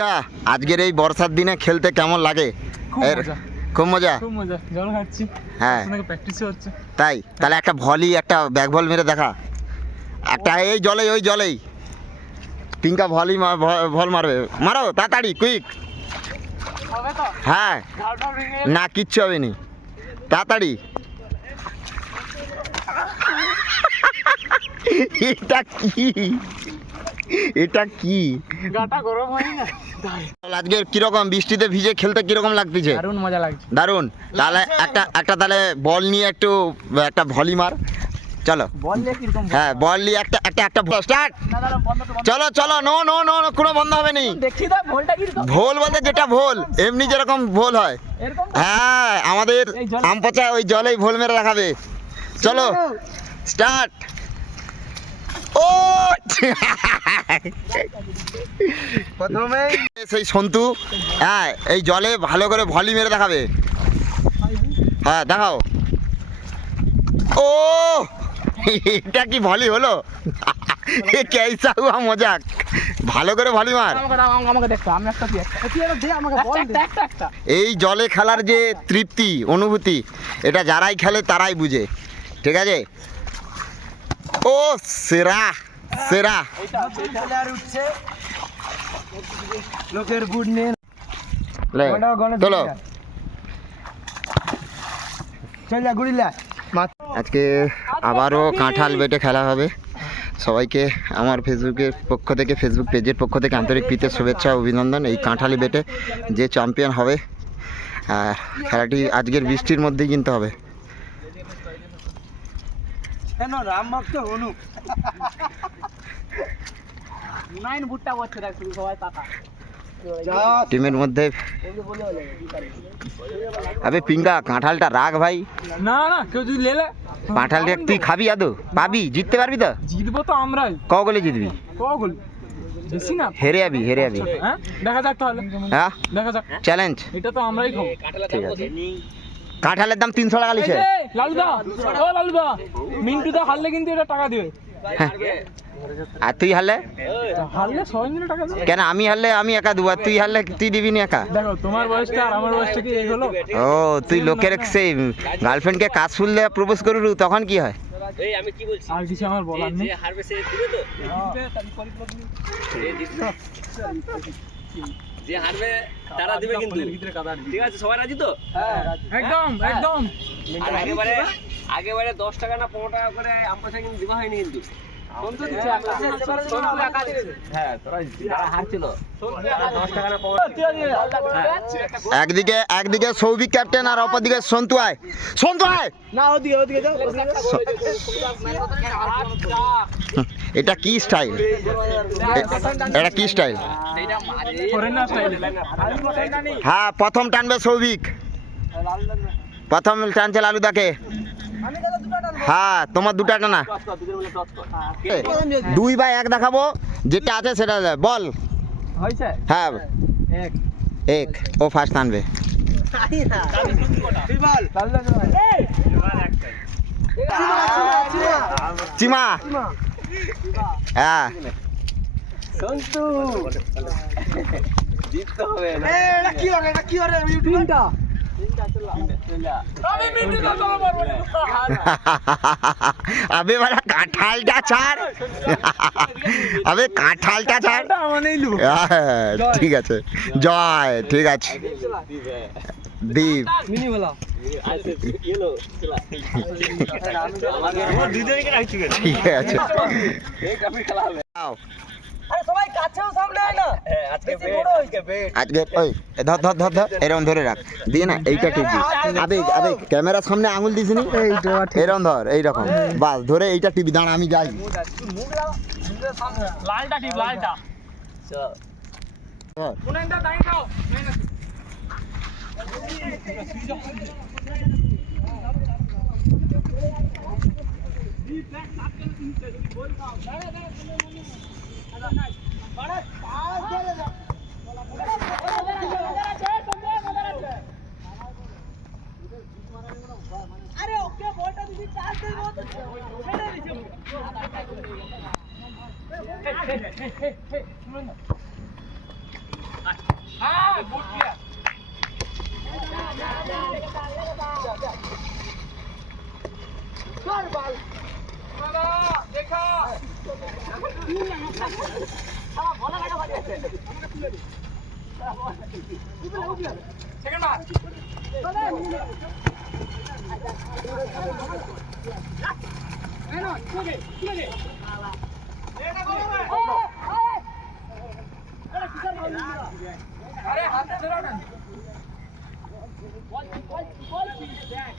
পিঙ্কা আজকের এই বর্ষার দিনে খেলতে কেমন লাগে? খুব এর- মজা। খুব মজা? খুব মজা। জল খাচ্ছি। হ্যাঁ। প্র্যাকটিসও হচ্ছে। তাই? তাহলে একটা ভলি একটা ব্যাক বল মেরে দেখা। একটা এই জলে ওই জলেই। পিঙ্কা ভলি মা- ভ- বল মারবে। মারো তাড়াতাড়ি কুইক হ্যাঁ। না কিচ্ছু হবে নি তাড়াতাড়ি। এটা কি? এটা কি? গাটা গরম হয়নি না? আজকে কীরকম বৃষ্টিতে ভিজে খেলতে কীরকম লাগতেছে? দারুণ মজা লাগছে। দারুণ তাহলে একটা একটা তাহলে বল নিয়ে একটু একটা ভলি মার। চলো। হ্যাঁ বল নিয়ে একটা একটা একটা স্টার্ট। চলো চলো নো নো নো নো, কোনো বন্ধ হবে নি। ভোল বলতে যেটা ভোল এমনি যেরকম ভোল হয়। হ্যাঁ আমাদের আম পচা ওই জলেই ভোল মেরে রাখাবে চলো। স্টার্ট! ও প্রথমে সেই সন্তু হ্যাঁ এই জলে ভালো করে ভলি মেরে দেখাবে। হ্যাঁ দেখাও। ও এটা কি ভলি হলো? এ কেসা হুয়া মজাক। ভালো করে ভলি মার। এই জলে খেলার যে তৃপ্তি অনুভূতি এটা যারাই খেলে তারাই বুঝে। ঠিক আছে? ও সেরা সেরা। লোকের বুট নিয়ে চলো। চল আজকে আবারও কাঁঠাল বেটে খেলা হবে। সবাইকে আমার ফেসবুকের পক্ষ থেকে ফেসবুক পেজের পক্ষ থেকে আন্তরিক প্রীতের শুভেচ্ছা অভিনন্দন। এই কাঁঠালি বেটে যে চ্যাম্পিয়ন হবে আর খেলাটি আজকের বৃষ্টির মধ্যেই কিনতে হবে। কেন? রাম ভক্ত অনু। নাইন বুটটা বলছে দেখ শুধু সবাই টিমের মধ্যে আবে পিঙ্গা কাঁঠালটা রাখ ভাই। না না কেউ যদি লেলে কাঁঠালটা তুই খাবি আদৌ? পাবি? জিততে পারবি তো? জিতবো তো আমরাই। ক গলে জিতবি? কগল বেশি না? হেরে যাবি হেরে যাবি। হ্যাঁ? দেখা যাক তাহলে। হ্যাঁ? দেখা যাক। চ্যালেঞ্জ এটা তো আমরাই খাব। ঠিক আছে। কাঁঠালের দাম তিনশো টাকা যে, লালুদা। ও লালুদা মিন্টু দা হারলে কিন্তু এটা টাকা দিবে হ্যাঁ। আর তুই হারলে? হারলে সবাই মিলে টাকা দেবে কেন আমি হারলে আমি একা দেবো আর তুই হারলে তুই দিবি না একা? দেখো তোমার বয়সটা আর আমার বয়সটা কি এই হলো ও তুই লোকের সেই গার্লফ্রেন্ডকে কাজ ফুল দিয়ে প্রপোজ করু তখন কি হয়? এই আমি কি বলছি? আর কিছু আমার বলার নেই। হারবে সে দিবে তো? দিবে। যে হারবে তারা দিবে কিন্তু। ঠিক আছে সবাই রাজি তো? একদম একদম। আর আগেবারে আগেবারে দশ টাকা না পনেরো টাকা করে আমার কিন্তু দেওয়া হয়নি কিন্তু। হ্যাঁ টাকা না একদিকে একদিকে সৌভিক ক্যাপ্টেন আর অপরদিকে সন্তু আয়। সন্তু আয়! না ওদিকে ওদিকে এটা কি স্টাইল এটা কি স্টাইল স্টাইল হ্যাঁ প্রথম টানবে সৌভিক। প্রথম টানছে লালুদাকে। হ্যাঁ তোমার দুটা টানা দুই বা এক দেখাবো যেটা আছে সেটা বল। হ্যাঁ। এক। ও ফার্স্ট বল চিমা। হ্যাঁ। সন্তু। জিততে হবে। এটা কি হবে এটা কি হবে তিনটা। আবে বাড়া কাঁঠালটা ছাড় আবে কাঁঠালটা ছাড় ঠিক আছে জয় ঠিক আছে দীপ ঠিক আছে। আরে সবাই কাছেও সামনে আয় না। হ্যাঁ আজকে। আজকে ওই ধর ধর ধর ধর এরকম ধরে রাখ। দিয়ে না এইটা টিপবি আবে আবে ক্যামেরার সামনে আঙুল দিস নি। এরকম ধর এইরকম। বাস ধরে এইটা টিপি দাঁড়া আমি যাই। লালটা লালটা। আরে ওকে বলটা দিদি চার্জ দেবো তো ছেড়ে দিছি হ্যাঁ, হ্যাঁ, হ্যাঁ, হ্যাঁ আরে হাতে ধরো না বল বল বল দেখ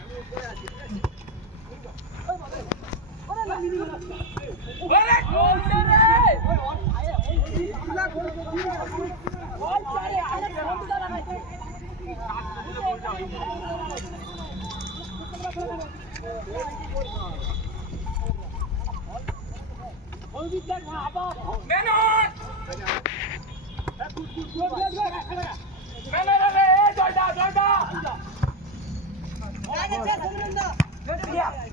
ওরে না ওরে! Yeah.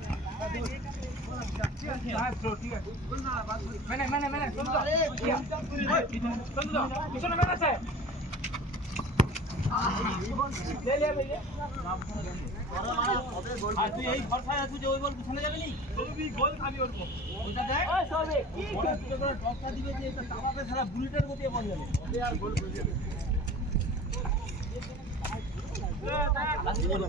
তুই এই ভরসায় আছিস যে ওই বল পিছনে যাবে নি তুই গোল খাবি ওর ওইটা দেখ ওই সবে কি করছিস তোরা টপটা দিবে যে এটা তামাবে সারা বুলেটের গতি বল যাবে ওরে আর গোল করে যাবে দাদা আসলে বলা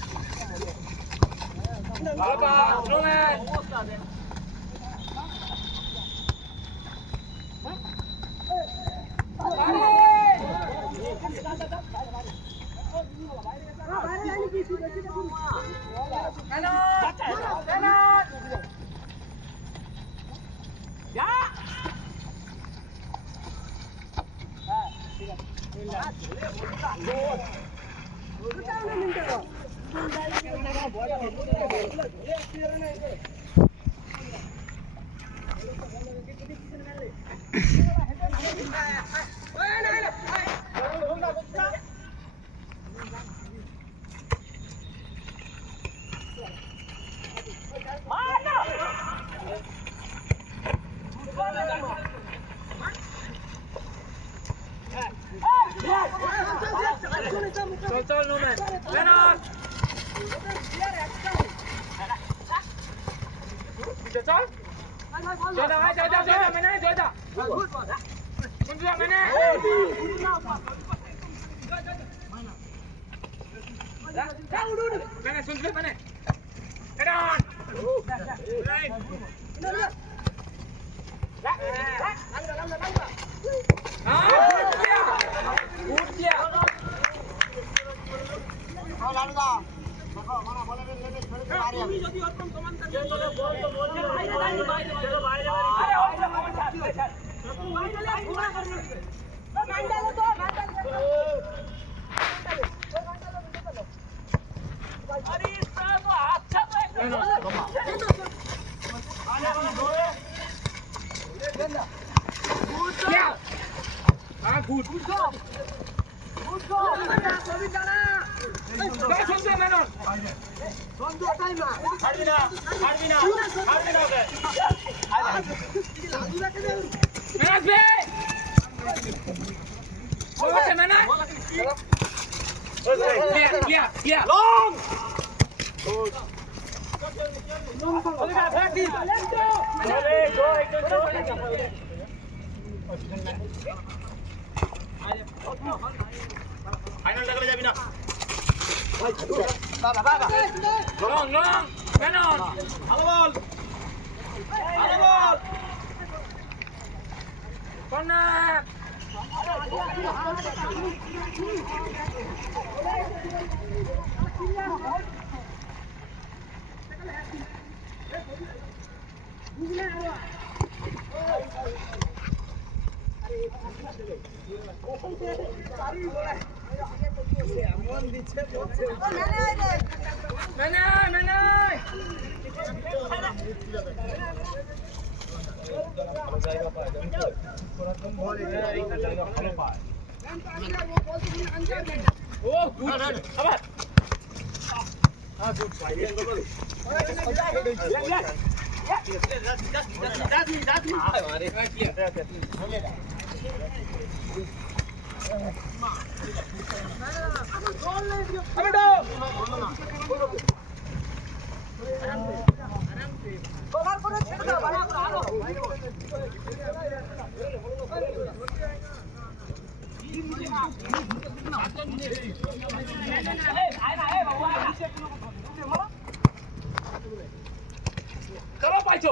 봐봐, 조용해. 야! 야! Thank you. দিতে চাও? জয়দা মানে যদি অর্পণ কমান હાડવી ના હાડવી ના હાડવી ના. Yeah, yeah, yeah. Long. Final লাগলে যাবি না বাবা বাবা লং লং কেনন ভালো বল ভালো বল কর্নার মেনাই মেনাই আবার পাইছো